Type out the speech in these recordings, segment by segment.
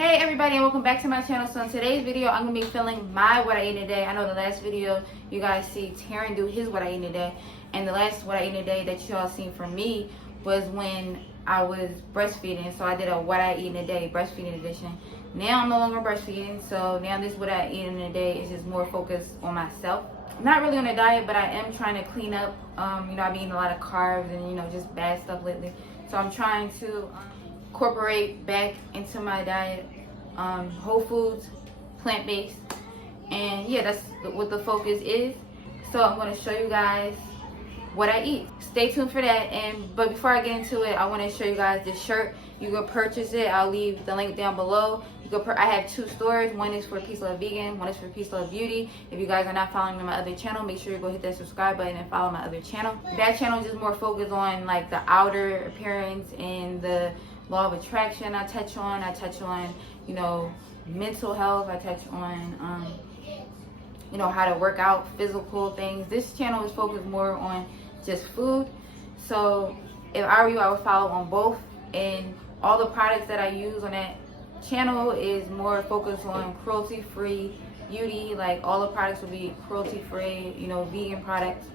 Hey everybody, and welcome back to my channel. So in today's video, I'm gonna be filming my what I ate in a day. I know the last video you guys see Taryn do his what I ate in a day, and the last what I ate in a day that you all seen from me was when I was breastfeeding. So I did a what I eat in a day breastfeeding edition. Now I'm no longer breastfeeding, so now this what I eat in a day is just more focused on myself. Not really on a diet, but I am trying to clean up. I've been eating a lot of carbs and just bad stuff lately. So I'm trying to incorporate back into my diet whole foods, plant-based, and yeah, that's what the focus is. So I'm going to show you guys what I eat. Stay tuned for that. But before I get into it, I want to show you guys this shirt. You can purchase it. I'll leave the link down below. I have two stores. One is for phila Vegan, one is for phila Beauty. If you guys are not following me on my other channel, make sure you go hit that subscribe button and follow my other channel. That channel is just more focused on like the outer appearance and the law of attraction. I touch on mental health. I touch on how to work out, physical things. This channel is focused more on just food. So if I were you, I would follow on both. And all the products that I use on that channel is more focused on cruelty-free beauty. Like all the products will be cruelty-free, vegan products.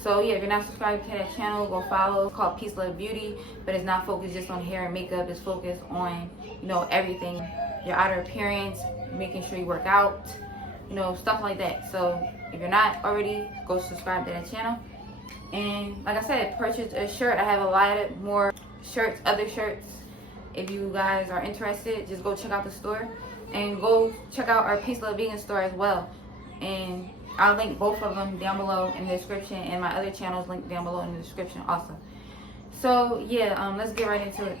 So yeah, if you're not subscribed to that channel, go follow. It's called phila Beauty, but it's not focused just on hair and makeup. It's focused on everything, your outer appearance, making sure you work out, stuff like that. So if you're not already, go subscribe to that channel. And like I said, purchase a shirt. I have a lot more shirts, other shirts. If you guys are interested, just go check out the store and go check out our phila Vegan store as well. And I'll link both of them down below in the description, and my other channels linked down below in the description also. So yeah, let's get right into it.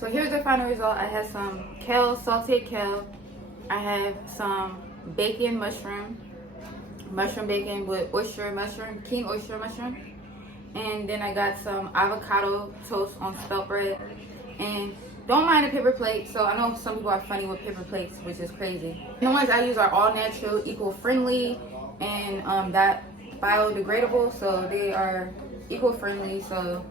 So here's the final result. I have some kale, sauteed kale. I have some bacon mushroom bacon with oyster mushroom, king oyster mushroom. And then I got some avocado toast on spelt bread. And don't mind the paper plate. So I know some people are funny with paper plates, which is crazy. The ones I use are all natural, eco-friendly, and that biodegradable. So they are eco-friendly. So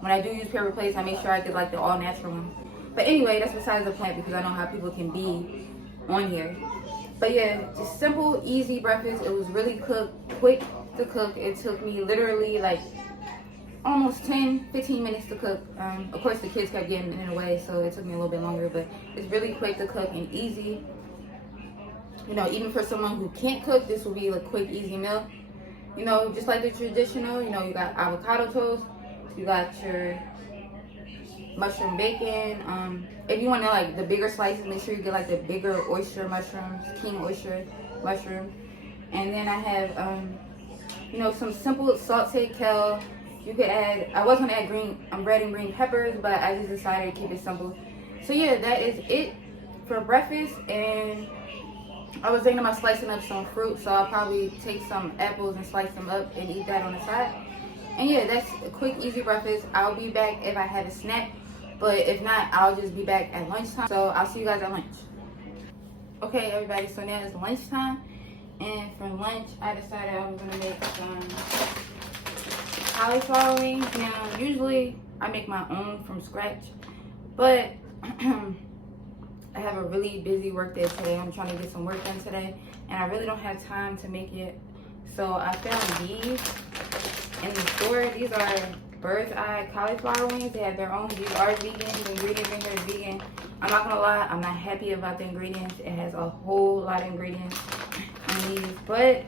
when I do use paper plates, I make sure I get like the all natural one. But anyway, that's besides the point, because I know how people can be on here. But yeah, just simple, easy breakfast. It was really quick to cook. It took me literally like almost 10-15 minutes to cook. Of course the kids kept getting in the way, so it took me a little bit longer, but it's really quick to cook and easy. Even for someone who can't cook, this will be a quick, easy meal. Just like the traditional, you got avocado toast, you got your mushroom bacon. If you want to like the bigger slices, make sure you get like the bigger oyster mushrooms, king oyster mushroom. And then I have you know, some simple sauteed kale. You could add, I was gonna add red and green peppers, but I just decided to keep it simple. So yeah, that is it for breakfast. And I was thinking about slicing up some fruit, so I'll probably take some apples and slice them up and eat that on the side. And yeah, that's a quick, easy breakfast. I'll be back if I have a snack, but if not, I'll just be back at lunchtime. So I'll see you guys at lunch. Okay, everybody, so now it's lunchtime. And for lunch, I decided I was gonna make some cauliflower wings. Now, usually I make my own from scratch, but I have a really busy work day today. I'm trying to get some work done today, and I really don't have time to make it. So I found these in the store. These are Bird's Eye cauliflower wings. They have their own. These are vegan. The ingredients in here is vegan. I'm not gonna lie, I'm not happy about the ingredients. It has a whole lot of ingredients in these. But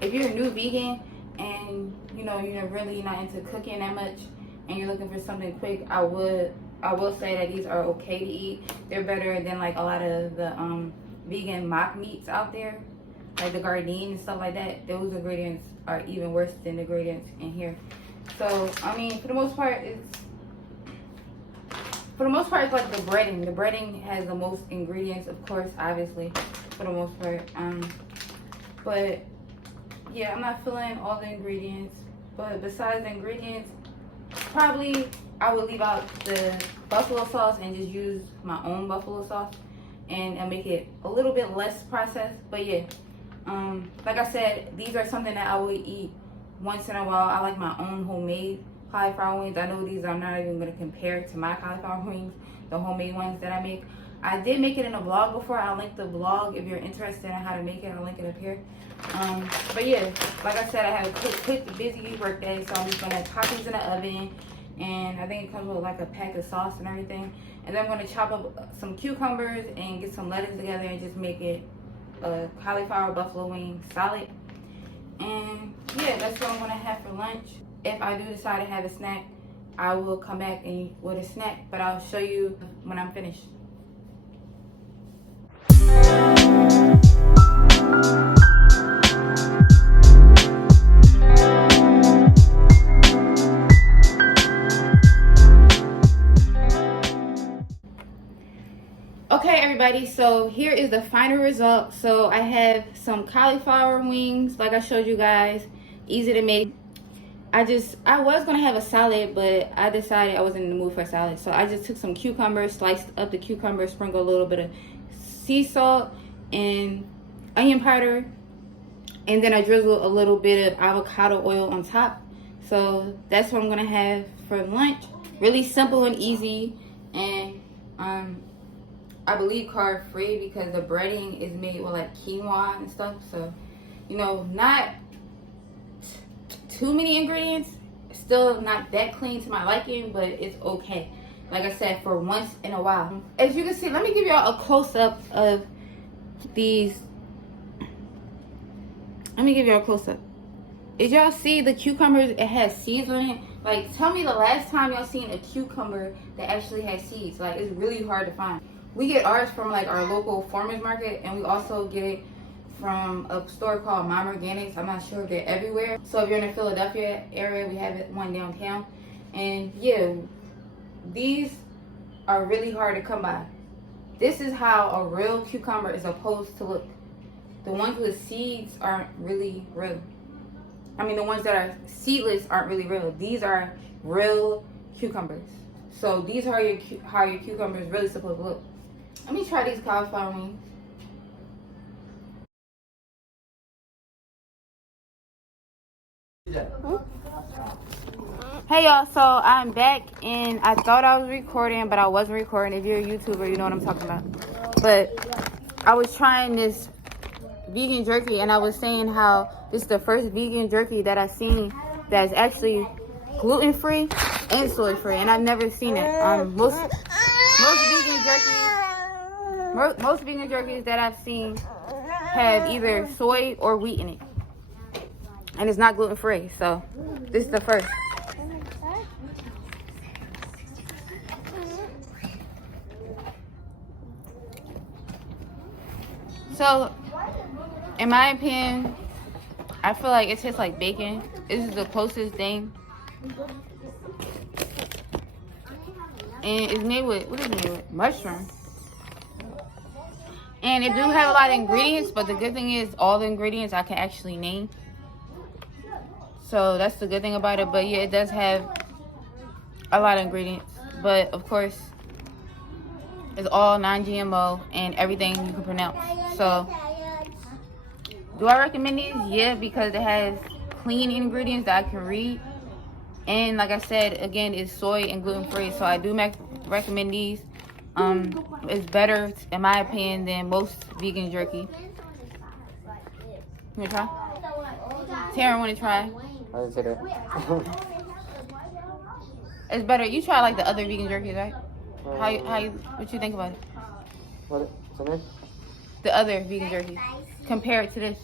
if you're a new vegan and you know you're really not into cooking that much and you're looking for something quick, I will say that these are okay to eat. They're better than like a lot of the vegan mock meats out there, like the Gardein and stuff like that. Those ingredients are even worse than the ingredients in here. So I mean, for the most part, it's like the breading. The breading has the most ingredients, of course, obviously, for the most part. But yeah, I'm not feeling all the ingredients. But besides the ingredients, probably I would leave out the buffalo sauce and just use my own buffalo sauce and make it a little bit less processed. But yeah, like I said, these are something that I would eat once in a while. I like my own homemade cauliflower wings. I know these I'm not even going to compare to my cauliflower wings, the homemade ones that I make. I did make it in a vlog before. I'll link the vlog if you're interested in how to make it. I'll link it up here. But yeah, like I said, I have a quick busy work day, so I'm just going to pop these in the oven. And I think it comes with like a pack of sauce and everything. And then I'm going to chop up some cucumbers and get some lettuce together and just make it a cauliflower buffalo wing salad. And yeah, that's what I'm going to have for lunch. If I do decide to have a snack, I will come back with a snack, but I'll show you when I'm finished. Okay, everybody, so here is the final result. So I have some cauliflower wings, like I showed you guys, easy to make. I was gonna have a salad, but I decided I wasn't in the mood for a salad. So I just took some cucumbers, sliced up the cucumber, sprinkled a little bit of sea salt and onion powder, and then I drizzled a little bit of avocado oil on top. So that's what I'm gonna have for lunch. Really simple and easy, and I believe carb free because the breading is made with like quinoa and stuff. So, you know, not too many ingredients, still not that clean to my liking, but it's okay. Like I said, for once in a while. As you can see, let me give y'all a close-up of these. Let me give y'all a close-up. Did y'all see the cucumbers? It has seeds on it. Like, tell me the last time y'all seen a cucumber that actually has seeds. Like, it's really hard to find. We get ours from like our local farmers market, and we also get it from a store called Mom Organics. I'm not sure if they're everywhere. So if you're in the Philadelphia area, we have one downtown. And yeah, these are really hard to come by. This is how a real cucumber is supposed to look. The ones with seeds aren't really real. I mean, the ones that are seedless aren't really real. These are real cucumbers. So these are how your cucumber is really supposed to look. Let me try these cauliflower wings. Hey y'all, so I'm back and I thought I was recording, but I wasn't recording. If you're a YouTuber, you know what I'm talking about. But I was trying this vegan jerky, and I was saying how this is the first vegan jerky that I've seen that's actually gluten-free and soy-free, and I've never seen it. Most vegan jerkies that I've seen have either soy or wheat in it, and it's not gluten-free. So this is the first. So, in my opinion, I feel like it tastes like bacon. This is the closest thing. And it's made with, what is it made with? Mushroom. And it do have a lot of ingredients, but the good thing is all the ingredients I can actually name. So that's the good thing about it. But yeah, it does have a lot of ingredients. But of course, it's all non-GMO and everything you can pronounce. So do I recommend these? Yeah, because it has clean ingredients that I can read. And like I said, again, it's soy and gluten-free. So I do recommend these. It's better, in my opinion, than most vegan jerky. You wanna try? Taryn, wanna try? I didn't say that. It's better. You try like the other vegan jerkies, right? What you think about it? What's the name? The other vegan jerky. Compare it to this.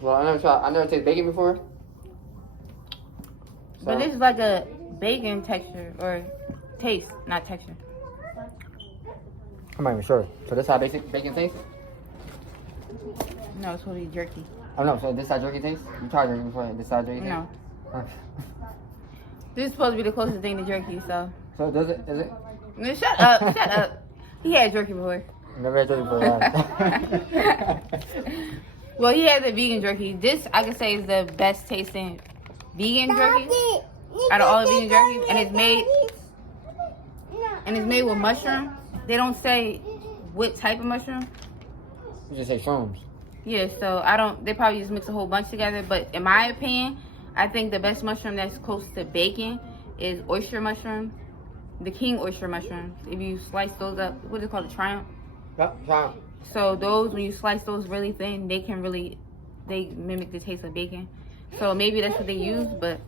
Well, I never tasted bacon before. So. But this is like a bacon texture or taste, not texture. I'm not even sure. So this is how bacon tastes? No, it's supposed to be jerky. Oh no, so this is how jerky tastes? You tried jerky before, this is how jerky tastes? No. This is supposed to be the closest thing to jerky, so. So is it? No, shut up, shut up. He had jerky before. Never had jerky before, yeah. Well, he has a vegan jerky. This, I can say, is the best tasting vegan jerky out of all the vegan jerkies. And it's made with mushroom. They don't say what type of mushroom. You just say shrooms. Yeah, so they probably just mix a whole bunch together. But in my opinion, I think the best mushroom that's close to bacon is oyster mushroom. The king oyster mushrooms. If you slice those up, what is it called? The triumph? Yep, triumph. So those, when you slice those really thin, they mimic the taste of bacon. So maybe that's what they use, but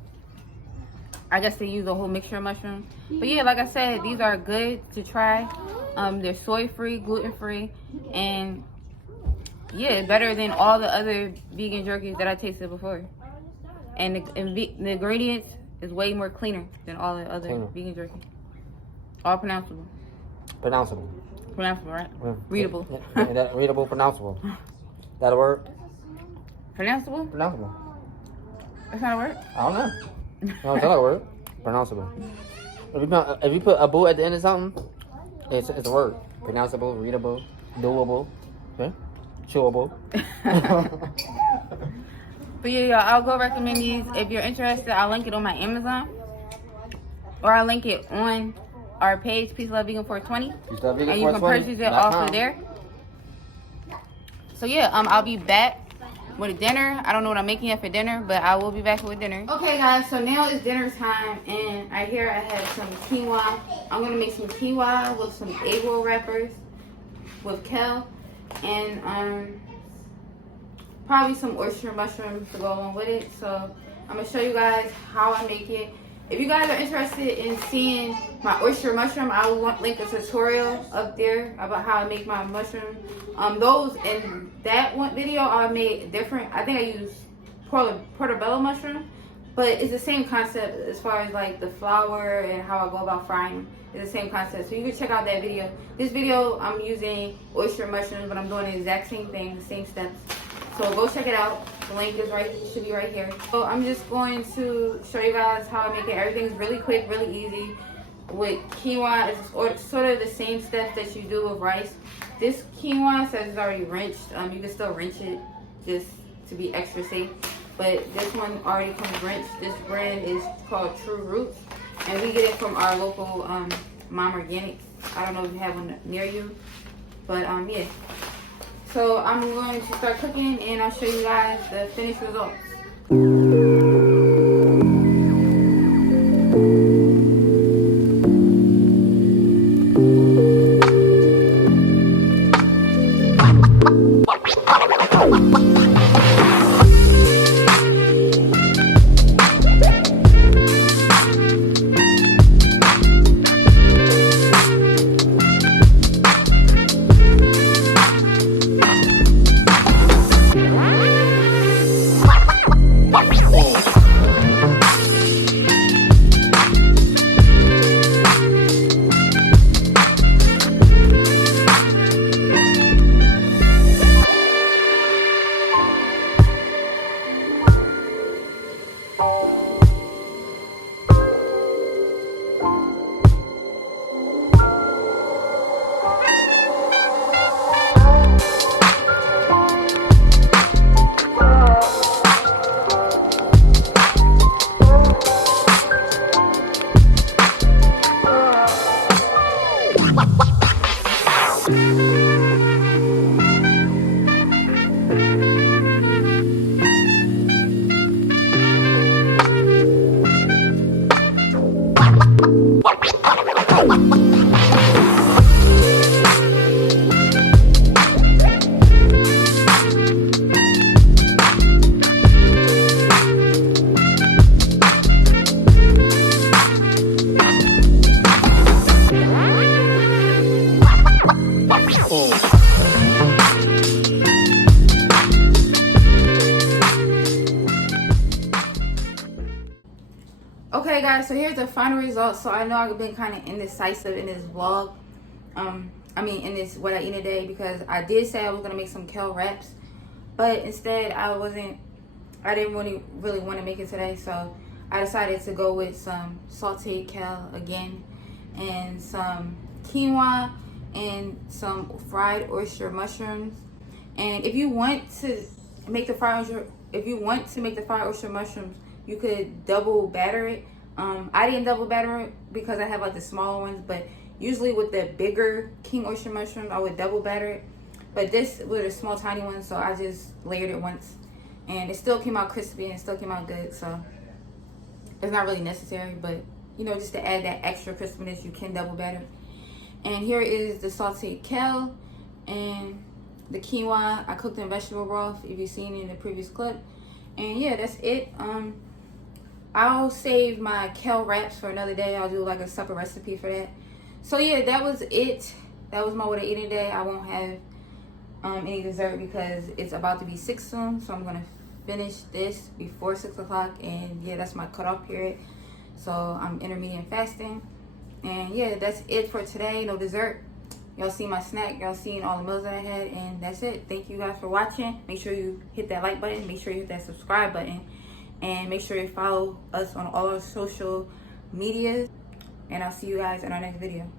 I guess they use a whole mixture of mushrooms. But yeah, like I said, these are good to try. They're soy-free, gluten-free, and yeah, better than all the other vegan jerkies that I tasted before. And the ingredients is way more cleaner than all the other vegan jerky. All pronounceable. Pronounceable, right? Yeah. Readable. Yeah, readable, pronounceable. That a word? Pronounceable? Pronounceable. That's not a word? I don't know. No, it's not a word. Pronounceable. If you put a boo at the end of something, it's a word. Pronounceable, readable, doable, chewable. But yeah, y'all, I'll go recommend these. If you're interested, I'll link it on my Amazon. Or I'll link it on our page, Peace Love Vegan 420. And you can purchase it also there. So yeah, I'll be back with dinner. I don't know what I'm making yet for dinner, but I will be back with dinner. Okay guys, so now it's dinner time, and I have some quinoa. I'm gonna make some quinoa with some egg roll wrappers with kale, and probably some oyster mushrooms to go along with it. So I'm gonna show you guys how I make it. If you guys are interested in seeing my oyster mushroom, I will link a tutorial up there about how I make my mushroom. Those in that one video I made different. I think I used portobello mushroom, but it's the same concept as far as like the flour and how I go about frying them. It's the same concept, so you can check out that video. This video I'm using oyster mushrooms, but I'm doing the exact same thing, the same steps. So go check it out. The link is should be right here. So I'm just going to show you guys how I make it. Everything's really quick, really easy. With quinoa, it's sort of the same steps that you do with rice. This quinoa says it's already rinsed. You can still rinse it just to be extra safe. But this one already comes rinsed. This brand is called True Roots, and we get it from our local Mom Organics. I don't know if you have one near you, but yeah. So I'm going to start cooking, and I'll show you guys the finished results. Okay guys, so here's the final result. So I know I've been kind of indecisive in this vlog. In this what I eat today, because I did say I was gonna make some kale wraps, but instead I didn't really want to make it today. So I decided to go with some sauteed kale again, and some quinoa, and some fried oyster mushrooms. And if you want to make the fried oyster mushrooms, you could double batter it. I didn't double batter it because I have like the smaller ones, but usually with the bigger king oyster mushrooms, I would double batter it. But this with a small tiny one, so I just layered it once, and it still came out crispy and it still came out good. So it's not really necessary, but you know, just to add that extra crispiness, you can double batter. And here is the sauteed kale and the quinoa. I cooked in vegetable broth, if you've seen it in the previous clip. And yeah, that's it. I'll save my kale wraps for another day. I'll do like a separate recipe for that. So yeah, that was it. That was my what I ate today. I won't have any dessert because it's about to be 6 soon. So I'm gonna finish this before 6 o'clock. And yeah, that's my cutoff period. So I'm intermittent fasting. And yeah, that's it for today. No dessert. Y'all see my snack. Y'all seen all the meals that I had. And that's it. Thank you guys for watching. Make sure you hit that like button. Make sure you hit that subscribe button. And make sure you follow us on all our social medias. And I'll see you guys in our next video.